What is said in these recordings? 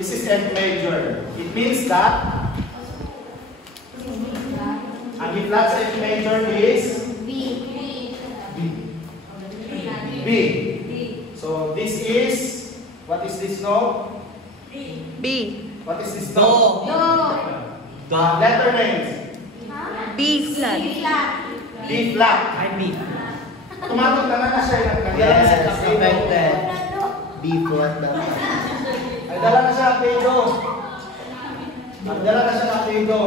This is F major. It means that ang E flat sa F major is B. So this is, what is this note? B. What is this note? Letter names. B flat. B flat. Ay, B. Tumatog na siya. Nagdala na siya ng affected. B flat dapat. Nagdala na siya ng pedo. Nagdala na siya ng pedo.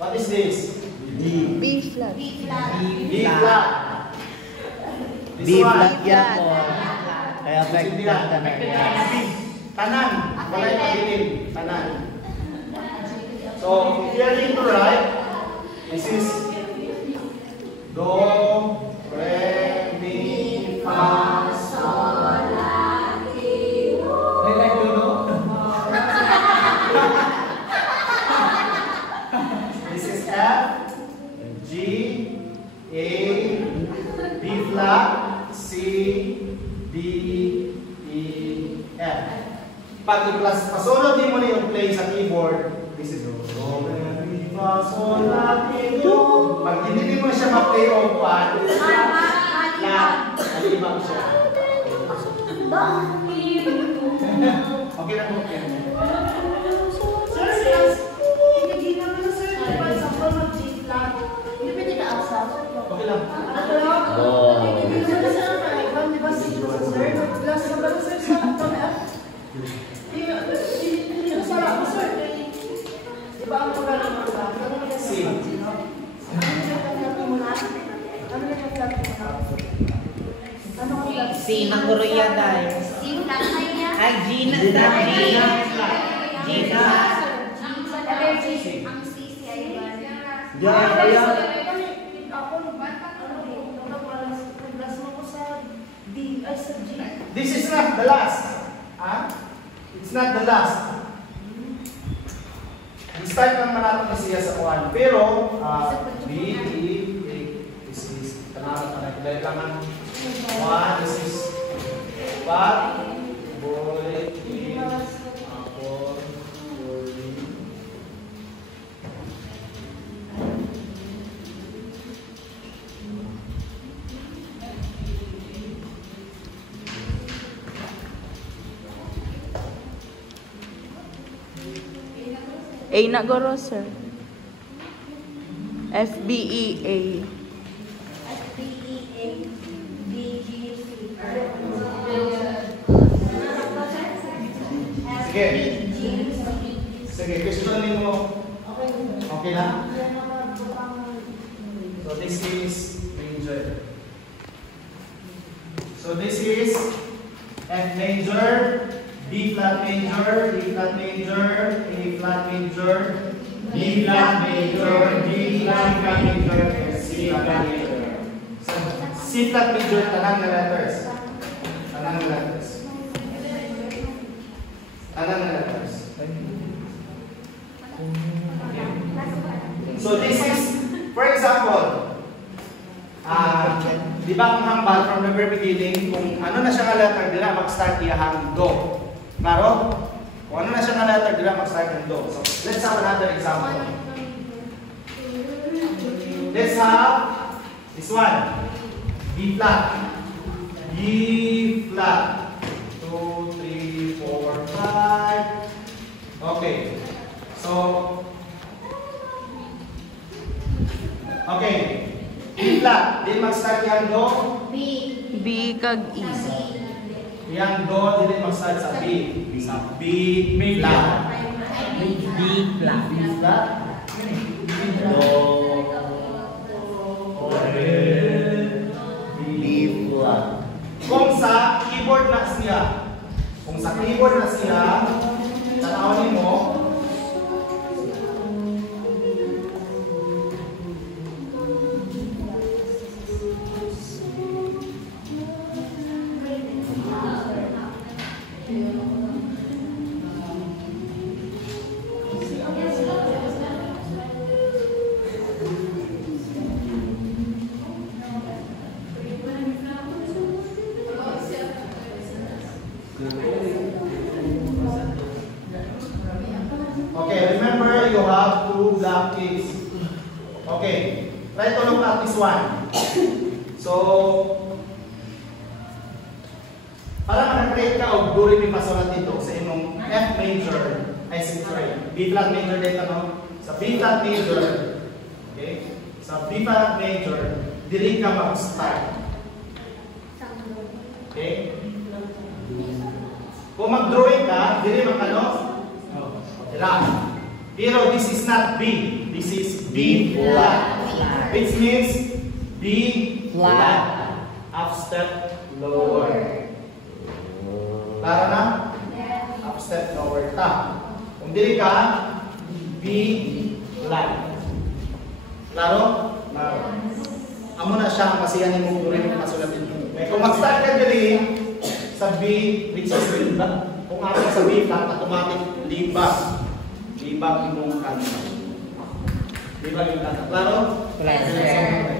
What is this? B flat. B flat. B flat yan po. Kaya affected ka na yan. Tanan. Wala yung pagdilim. Tanan. So, if you are going to write, this is Do, Re, Mi, Fa, Sol, La, Ti, Do. They like to know? This is F, G, A, B flat, C, D, E, F. Pag pasunod din mo na yung play sa keyboard, this is Do, Re, Mi, Fa, Sol, La, Ti, Do. Pag hindi mo siya ma-play o pan, nalibang siya. Okay na po. Sir, hindi naman na sir. For example, mag-G flat. Hindi pwede ka outside. Okay lang. Hindi naman na sir. Di ba sir? Plus na ba na sir sa F? Hindi na sara ko sir. Di ba ang pagkalang mo ba? C. C, maguro yan dahil. Ay, G na sa G. G flat. This is not the last. It's not the last. Start naman natin na siya sa 1. Pero, B, E, A, this is, tanaran na natin. Dahil lang 1, this is, bat, boy, is, apple, boy. A na goro, sir. F, B, E, A. Sige. Sige, questionin mo. Okay na? So this is major. So this is F major, B flat major, D flat major, A flat major, B flat major, D flat major, and C flat major. So C flat major, tanang na letters. Tanang na letters. Tanang na letters. So this is, for example, di ba ang hambal from the very beginning, kung ano na siya nga letter, di na mag-start iyahang Do. Klaro? Kung ano na siya nga letter, di na mag-start ng Do. So let's have another example. Let's have this one. B flat. B flat. 2, 3, 4, 5. Okay. So, okay. B flat. Di mag-start yung Do. B kag E. Yang Do, di mag-start sa B. Sa B flat. B flat. B flat. Do. B flat. Kung sa keyboard na siya, tanawin mo, flat is. Okay. Try to look at this one. So, para makakreate ka og do re mi fa sol la ti do sa imong F major ay sorry, B flat major dito no. Sa B flat major, okay? Sa B flat major, dili ka mag-start. Okay? Kung mag-drawing ka, dili makano? Lang. Pero this is not B. This is B flat. Which means B flat. Up step lower. Klaro na? Up step lower ta. Kung dili ka, B flat. Klaro? Amo na siya ang masiyan ni mong durin yung masulat dito. Kung mag-start ka dili sa B, which is kung ako sa B flat, automatic libag. Libag yung kanta. Libag yung kanta. Klaro? Yes, sir.